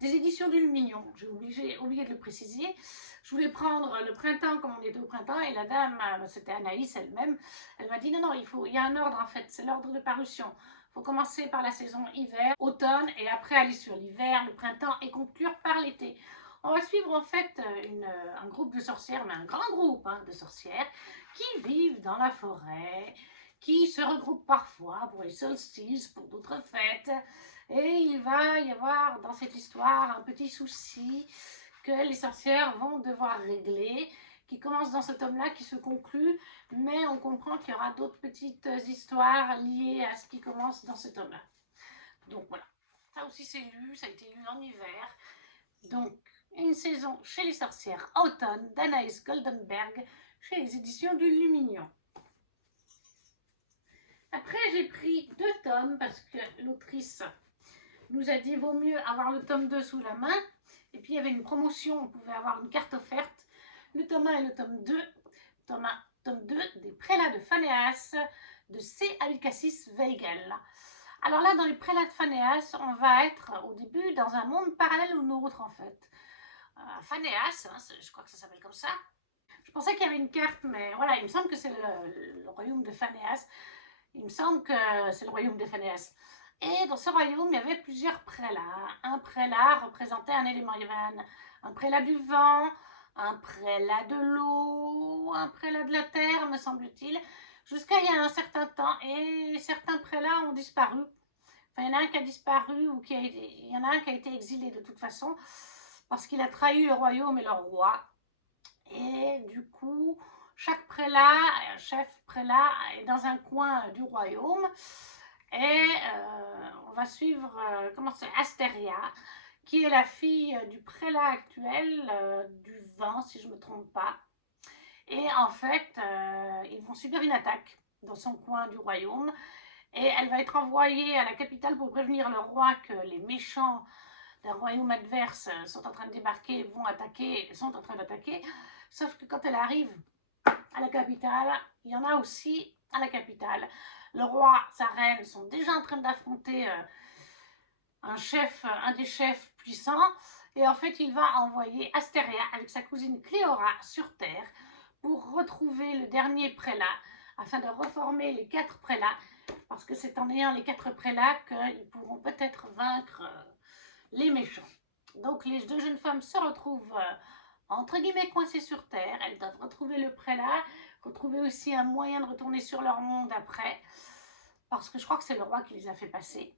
des éditions du Lumignon, j'ai oublié de le préciser, je voulais prendre le printemps comme on était au printemps. Et la dame, c'était Anaïs elle-même, elle m'a dit non, il y a un ordre en fait, c'est l'ordre de parution. Il faut commencer par la saison hiver, automne, et après aller sur l'hiver, le printemps, et conclure par l'été. On va suivre en fait un groupe de sorcières, mais un grand groupe de sorcières, qui vivent dans la forêt, qui se regroupent parfois pour les solstices, pour d'autres fêtes. Et il va y avoir dans cette histoire un petit souci que les sorcières vont devoir régler, qui commence dans ce tome-là, qui se conclut, mais on comprend qu'il y aura d'autres petites histoires liées à ce qui commence dans ce tome-là. Donc voilà, ça aussi c'est lu, ça a été lu en hiver. Donc, une saison chez les sorcières automne d'Anaïs Goldenberg, chez les éditions du Lumignon. Après, j'ai pris 2 tomes parce que l'autrice nous a dit vaut mieux avoir le tome 2 sous la main. Et puis, il y avait une promotion, on pouvait avoir une carte offerte. Le tome 1 et le tome 2. Tome 1, tome 2 des Prélats de Phanéas de C. Abulcassis Weigel. Alors là, dans les Prélats de Phanéas, on va être au début dans un monde parallèle au nôtre en fait. Phanéas, hein, je crois que ça s'appelle comme ça. Je pensais qu'il y avait une carte, mais voilà, il me semble que c'est le royaume de Phanéas. Il me semble que c'est le royaume de Phanéas. Et dans ce royaume, il y avait plusieurs prélats. Un prélat représentait un élément. Il y avait un prélat du vent, un prélat de l'eau, un prélat de la terre, me semble-t-il, jusqu'à il y a un certain temps. Et certains prélats ont disparu. Enfin, il y en a un qui a disparu ou il y en a un qui a été exilé de toute façon parce qu'il a trahi le royaume et le roi. Et du coup, chaque prélat, chef prélat, est dans un coin du royaume. Et on va suivre comment c'est, Astéria, qui est la fille du prélat actuel, du vent, si je ne me trompe pas. Et en fait, ils vont subir une attaque dans son coin du royaume. Et elle va être envoyée à la capitale pour prévenir le roi que les méchants d'un royaume adverse sont en train de débarquer, sont en train d'attaquer. Sauf que quand elle arrive à la capitale, il y en a aussi à la capitale. Le roi, sa reine sont déjà en train d'affronter un des chefs puissants. Et en fait, il va envoyer Astéria avec sa cousine Cléora sur Terre pour retrouver le dernier prélat, afin de reformer les 4 prélats, parce que c'est en ayant les 4 prélats qu'ils pourront peut-être vaincre les méchants. Donc les 2 jeunes femmes se retrouvent entre guillemets coincées sur Terre. Elles doivent retrouver le prélat, retrouver aussi un moyen de retourner sur leur monde après, parce que je crois que c'est le roi qui les a fait passer.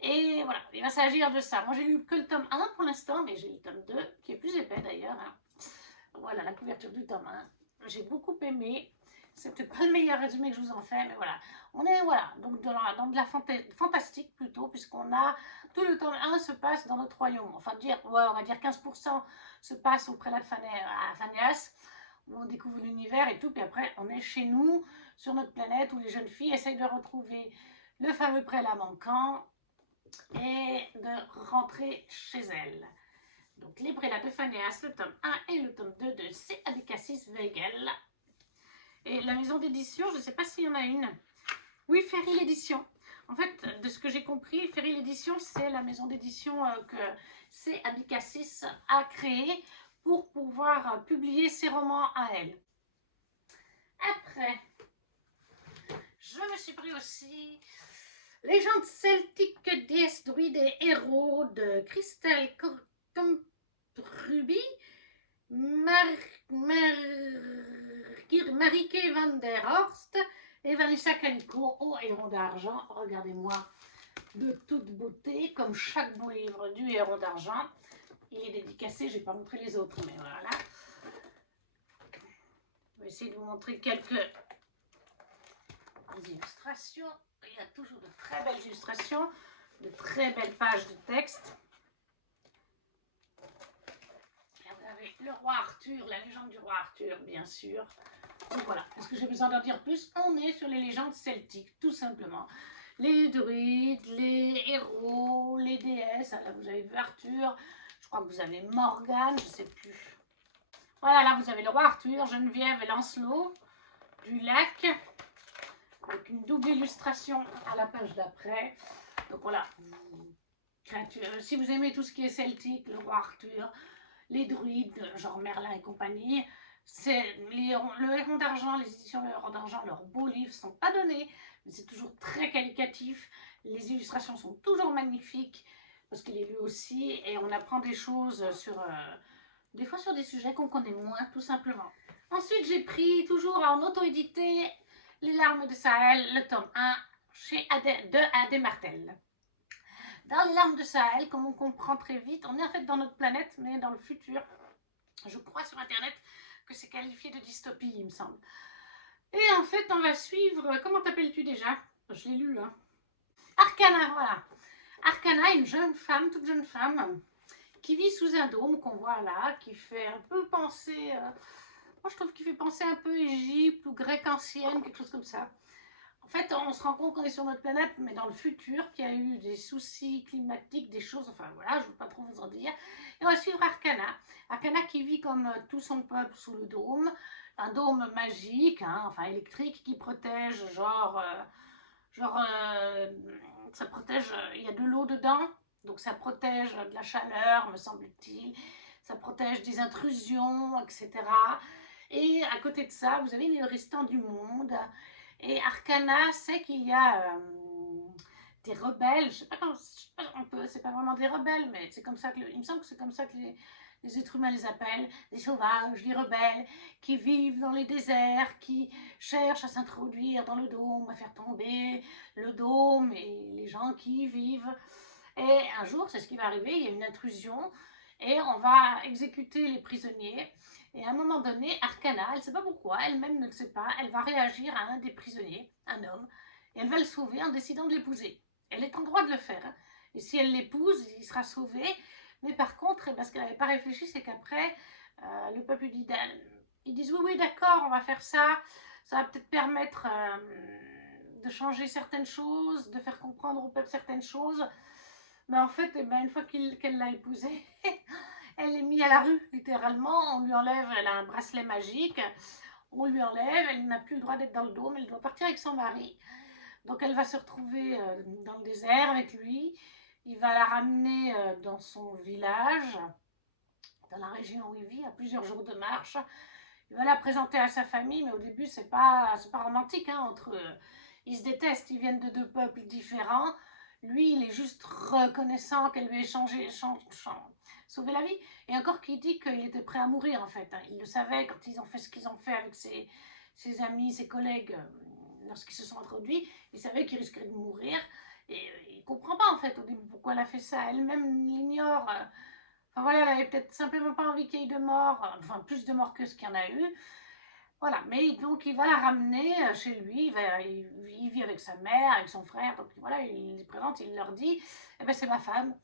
Et voilà, il va s'agir de ça. Moi, j'ai lu que le tome 1 pour l'instant, mais j'ai le tome 2, qui est plus épais d'ailleurs. Hein. Voilà, la couverture du tome 1. J'ai beaucoup aimé. C'est peut-être pas le meilleur résumé que je vous en fais, mais voilà. On est, voilà, donc dans de la fantastique plutôt, puisqu'on a, tout le tome 1 se passe dans notre royaume. Enfin, ouais, on va dire 15% se passe auprès de Phanéas, où on découvre l'univers et tout, puis après, on est chez nous, sur notre planète, où les jeunes filles essayent de retrouver le fameux prélat manquant, et de rentrer chez elle. Donc, les prélats de Phanéas, le tome 1 et le tome 2 de C. Abulcassis Weigel. Et la maison d'édition, je ne sais pas s'il y en a une. Oui, Ferry l'édition. En fait, de ce que j'ai compris, Ferry l'édition, c'est la maison d'édition que C. Abulcassis a créée pour pouvoir publier ses romans à elle. Après, Je me suis pris aussi Légende celtique, déesse druide et héros de Crystal Ruby, Marieke van der Horst et Vanessa Calico au héron d'argent. Regardez-moi, de toute beauté, comme chaque beau livre du héron d'argent. Il est dédicacé, je ne vais pas montrer les autres, mais voilà. Je vais essayer de vous montrer quelques illustrations. Il y a toujours de très belles illustrations, de très belles pages de texte. Là, vous avez le roi Arthur, la légende du roi Arthur, bien sûr. Donc voilà, est-ce que j'ai besoin d'en dire plus? On est sur les légendes celtiques, tout simplement. Les druides, les héros, les déesses. Là, vous avez vu Arthur. Je crois que vous avez Morgane, je ne sais plus. Voilà, là, vous avez le roi Arthur, Geneviève et Lancelot du lac. Avec une double illustration à la page d'après. Donc voilà, si vous aimez tout ce qui est celtique, le roi Arthur, les druides, genre Merlin et compagnie, le héron d'argent, les éditions Le Héron d'argent, leurs beaux livres ne sont pas donnés, mais c'est toujours très qualitatif. Les illustrations sont toujours magnifiques, parce qu'il est lu aussi, et on apprend des choses sur, des fois sur des sujets qu'on connaît moins, tout simplement. Ensuite, j'ai pris, toujours en auto-édité, Les larmes de Sahel, le tome 1, de Adé Martel. Dans Les larmes de Sahel, comme on comprend très vite, on est en fait dans notre planète, mais dans le futur. Je crois sur Internet que c'est qualifié de dystopie, il me semble. Et en fait, on va suivre... Comment t'appelles-tu déjà? Je l'ai lu, hein. Arcana, voilà. Arcana, une jeune femme, toute jeune femme, qui vit sous un dôme qu'on voit là, qui fait un peu penser... moi, je trouve qu'il fait penser un peu Égypte ou Grèce ancienne, quelque chose comme ça. En fait, on se rend compte qu'on est sur notre planète, mais dans le futur, qu'il y a eu des soucis climatiques, des choses, enfin voilà, je ne veux pas trop vous en dire. Et on va suivre Arcana. Arcana qui vit comme tout son peuple sous le dôme, un dôme magique, hein, enfin électrique, qui protège, ça protège, il y a de l'eau dedans, donc ça protège de la chaleur, me semble-t-il, ça protège des intrusions, etc. Et à côté de ça, vous avez les restants du monde. Et Arcana sait qu'il y a des rebelles, je sais pas comment, c'est pas vraiment des rebelles, mais c'est comme ça que, il me semble que c'est comme ça que les êtres humains les appellent, des sauvages, des rebelles, qui vivent dans les déserts, qui cherchent à s'introduire dans le dôme, à faire tomber le dôme et les gens qui y vivent. Et un jour, c'est ce qui va arriver, il y a une intrusion et on va exécuter les prisonniers. Et à un moment donné, Arcana, elle ne sait pas pourquoi, elle-même ne le sait pas, elle va réagir à un des prisonniers, un homme, et elle va le sauver en décidant de l'épouser. Elle est en droit de le faire. Et si elle l'épouse, il sera sauvé. Mais par contre, et parce qu'elle n'avait pas réfléchi, c'est qu'après, le peuple dit, ils disent oui, oui, d'accord, on va faire ça. Ça va peut-être permettre de changer certaines choses, de faire comprendre au peuple certaines choses. Mais en fait, eh ben, une fois qu'elle l'a épousée, elle est mise à la rue, littéralement. On lui enlève, elle a un bracelet magique, on lui enlève, elle n'a plus le droit d'être dans le dôme, elle doit partir avec son mari. Donc elle va se retrouver dans le désert avec lui. Il va la ramener dans son village, dans la région où il vit, à plusieurs jours de marche. Il va la présenter à sa famille, mais au début, c'est pas romantique hein, entre eux. Ils se détestent, ils viennent de deux peuples différents. Lui, il est juste reconnaissant qu'elle lui ait sauvé la vie. Et encore qu'il dit qu'il était prêt à mourir, en fait. Il le savait quand ils ont fait ce qu'ils ont fait avec ses amis, ses collègues, lorsqu'ils se sont introduits. Il savait qu'il risquerait de mourir. Et il ne comprend pas, en fait, au début, pourquoi elle a fait ça. Elle-même l'ignore. Enfin voilà, elle avait peut-être simplement pas envie qu'il y ait de morts, enfin plus de morts que ce qu'il y en a eu. Voilà, mais donc il va la ramener chez lui, il vit avec sa mère, avec son frère, donc voilà, il les présente, il leur dit, eh ben c'est ma femme.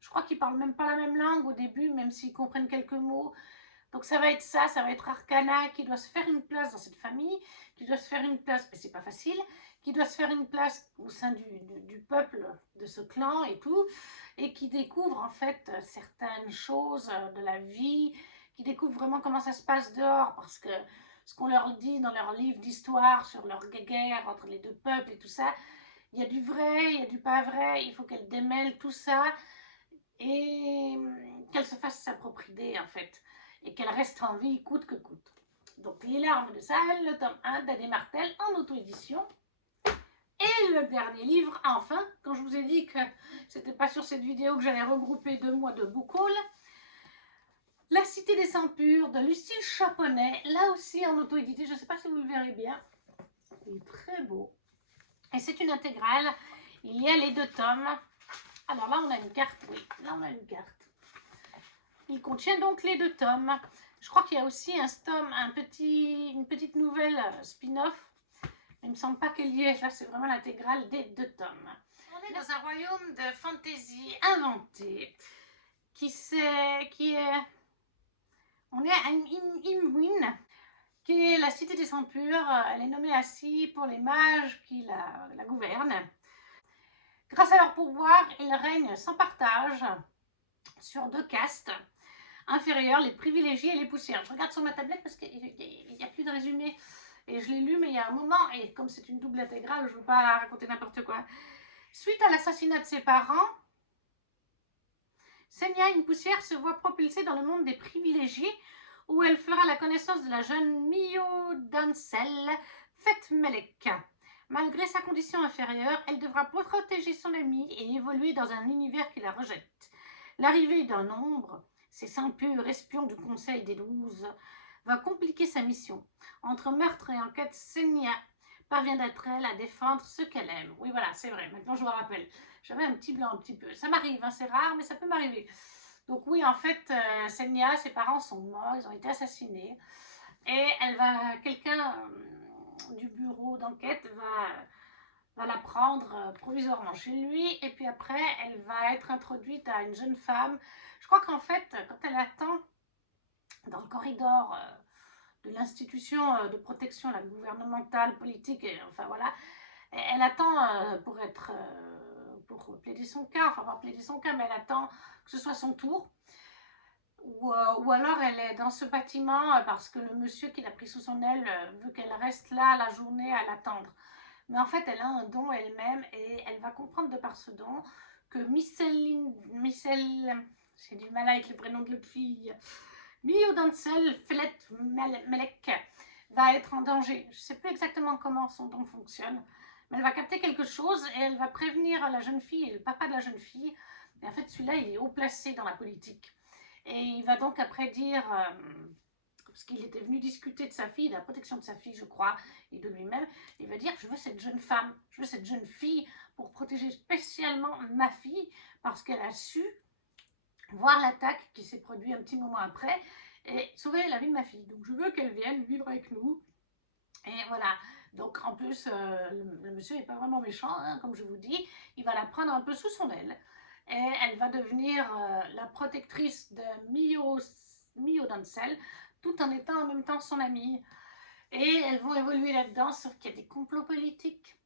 Je crois qu'ils parlent même pas la même langue au début, même s'ils comprennent quelques mots. Donc ça va être ça, ça va être Arcana qui doit se faire une place dans cette famille, qui doit se faire une place, mais c'est pas facile, qui doit se faire une place au sein du peuple de ce clan et tout, et qui découvre en fait certaines choses de la vie, qui découvre vraiment comment ça se passe dehors, parce que ce qu'on leur dit dans leur livre d'histoire sur leur guerre entre les deux peuples et tout ça, il y a du vrai, il y a du pas vrai, il faut qu'elle démêle tout ça, et qu'elle se fasse sa propre idée en fait, et qu'elle reste en vie coûte que coûte. Donc Les larmes de Sahel, le tome 1 d'Adé Martel en auto-édition. Et le dernier livre, enfin, quand je vous ai dit que c'était pas sur cette vidéo que j'allais regrouper 2 mois de book haul, La Cité des Sangs Purs de Lucille Chaponnet, là aussi en auto-édité, je ne sais pas si vous le verrez bien, il est très beau. Et c'est une intégrale, il y a les 2 tomes. Alors là on a une carte, oui, là on a une carte. Il contient donc les 2 tomes. Je crois qu'il y a aussi une petite nouvelle spin-off. Il ne me semble pas qu'il y ait, là c'est vraiment l'intégrale des 2 tomes. On est dans un royaume de fantasy inventé, on est à Imwin, qui est la cité des sangs purs. Elle est nommée ainsi pour les mages qui la gouvernent. Grâce à leur pouvoir, ils règnent sans partage sur 2 castes inférieures, les privilégiés et les poussières. Je regarde sur ma tablette parce qu'il n'y a plus de résumé. Et je l'ai lu, mais il y a un moment, et comme c'est une double intégrale, je ne veux pas raconter n'importe quoi. Suite à l'assassinat de ses parents, Senya, une poussière, se voit propulsée dans le monde des privilégiés, où elle fera la connaissance de la jeune Mio Dansel Fetmelek. Malgré sa condition inférieure, elle devra protéger son amie et évoluer dans un univers qui la rejette. L'arrivée d'un ombre, ces sangs purs espions du Conseil des 12, va compliquer sa mission. Entre meurtre et enquête, Senya parviendra-t-elle à défendre ce qu'elle aime? Oui, voilà, c'est vrai, maintenant je me rappelle. J'avais un petit blanc un petit peu. Ça m'arrive, hein, c'est rare, mais ça peut m'arriver. Donc oui, en fait, Senya, ses parents sont morts, ils ont été assassinés. Et quelqu'un du bureau d'enquête va la prendre provisoirement chez lui. Et puis après, elle va être introduite à une jeune femme. Je crois qu'en fait, quand elle attend dans le corridor de l'institution de protection la gouvernementale, politique, et, enfin voilà, elle attend pour plaider son cas, enfin pas plaider son cas, mais elle attend que ce soit son tour. Ou alors elle est dans ce bâtiment parce que le monsieur qui l'a pris sous son aile veut qu'elle reste là la journée à l'attendre. Mais en fait, elle a un don elle-même et elle va comprendre de par ce don que j'ai du mal avec le prénom de l'autre fille, Mio Dansel Melek va être en danger. Je ne sais plus exactement comment son don fonctionne, mais elle va capter quelque chose et elle va prévenir la jeune fille et le papa de la jeune fille. Et en fait, celui-là, il est haut placé dans la politique. Et il va donc après dire, parce qu'il était venu discuter de sa fille, de la protection de sa fille, je crois, et de lui-même, il va dire, je veux cette jeune femme, je veux cette jeune fille pour protéger spécialement ma fille, parce qu'elle a su voir l'attaque qui s'est produite un petit moment après, et sauver la vie de ma fille. Donc je veux qu'elle vienne vivre avec nous. Et voilà. Donc en plus, le monsieur n'est pas vraiment méchant, hein, comme je vous dis. Il va la prendre un peu sous son aile. Et elle va devenir la protectrice de Mio Dansel, tout en étant en même temps son amie. Et elles vont évoluer là-dedans, sauf qu'il y a des complots politiques.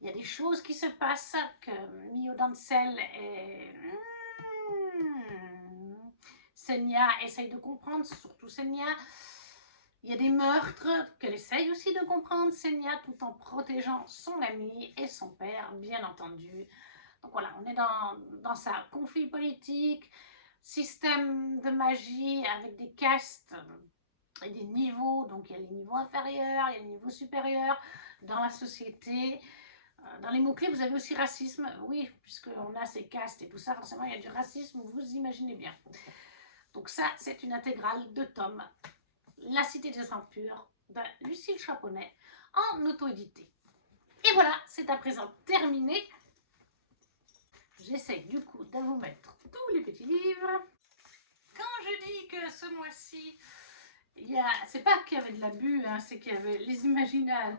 Il y a des choses qui se passent que Mio Dansel et Senya essaye de comprendre, surtout Senya. Il y a des meurtres qu'elle essaye aussi de comprendre, Senya, tout en protégeant son ami et son père, bien entendu. Donc voilà, on est dans ça. Conflit politique, système de magie avec des castes et des niveaux. Donc il y a les niveaux inférieurs, il y a les niveaux supérieurs dans la société. Dans les mots-clés, vous avez aussi racisme. Oui, puisqu'on a ces castes et tout ça, forcément, il y a du racisme, vous imaginez bien. Donc ça, c'est une intégrale de tomes. La Cité des sangs purs de Lucille Chaponnet en auto-édité. Et voilà, c'est à présent terminé. J'essaie du coup de vous mettre tous les petits livres. Quand je dis que ce mois-ci, c'est pas qu'il y avait de l'abus, hein, c'est qu'il y avait les imaginales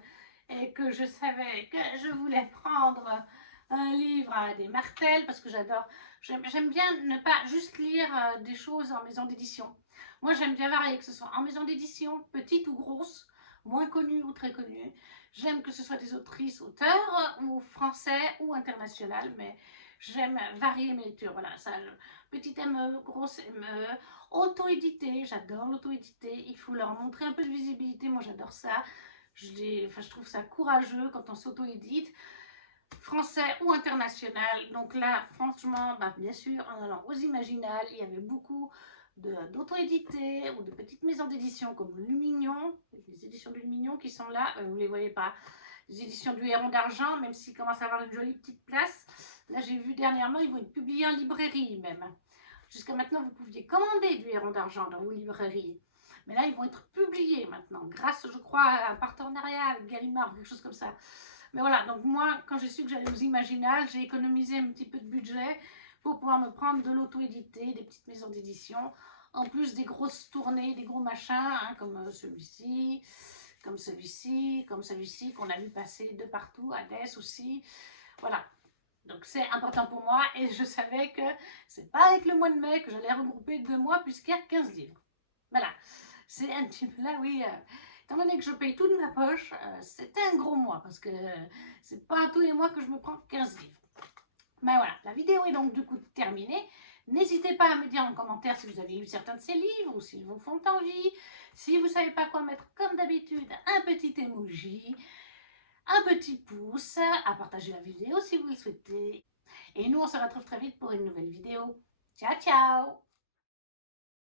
et que je savais que je voulais prendre un livre à des martels parce que j'aime bien ne pas juste lire des choses en maison d'édition. Moi j'aime bien varier, que ce soit en maison d'édition, petite ou grosse, moins connue ou très connue. J'aime que ce soit des autrices, auteurs, ou français ou international, mais j'aime varier mes lectures. Voilà, ça, petit ME, grosse ME, auto-édité, j'adore l'auto-édité, il faut leur montrer un peu de visibilité, moi j'adore ça. Je trouve ça courageux quand on s'auto-édite, français ou international. Donc là, franchement, bah, bien sûr, en allant aux Imaginales, il y avait beaucoup d'auto-édité ou de petites maisons d'édition comme Lumignon, les éditions de Lumignon qui sont là, vous ne les voyez pas. les éditions du Héron d'Argent, même s'ils commencent à avoir une jolie petite place. Là, j'ai vu dernièrement, ils vont être publiés en librairie même. Jusqu'à maintenant, vous pouviez commander du Héron d'Argent dans vos librairies. Mais là, ils vont être publiés maintenant, grâce, je crois, à un partenariat avec Gallimard, quelque chose comme ça. Mais voilà, donc moi, quand j'ai su que j'allais aux Imaginales, j'ai économisé un petit peu de budget pour pouvoir me prendre de l'auto-édité, des petites maisons d'édition, en plus des grosses tournées, des gros machins, hein, comme celui-ci, comme celui-ci, comme celui-ci, qu'on a vu passer de partout, à Dess aussi. Voilà, donc c'est important pour moi et je savais que c'est pas avec le mois de mai que j'allais regrouper 2 mois puisqu'il y a 15 livres. Voilà, c'est un petit peu là, oui. Étant donné que je paye tout de ma poche, c'était un gros mois parce que c'est pas tous les mois que je me prends 15 livres. Mais voilà, la vidéo est donc du coup terminée. N'hésitez pas à me dire en commentaire si vous avez lu certains de ces livres ou s'ils vous font envie. Si vous ne savez pas quoi mettre, comme d'habitude, un petit emoji, un petit pouce, à partager la vidéo si vous le souhaitez. Et nous, on se retrouve très vite pour une nouvelle vidéo. Ciao, ciao!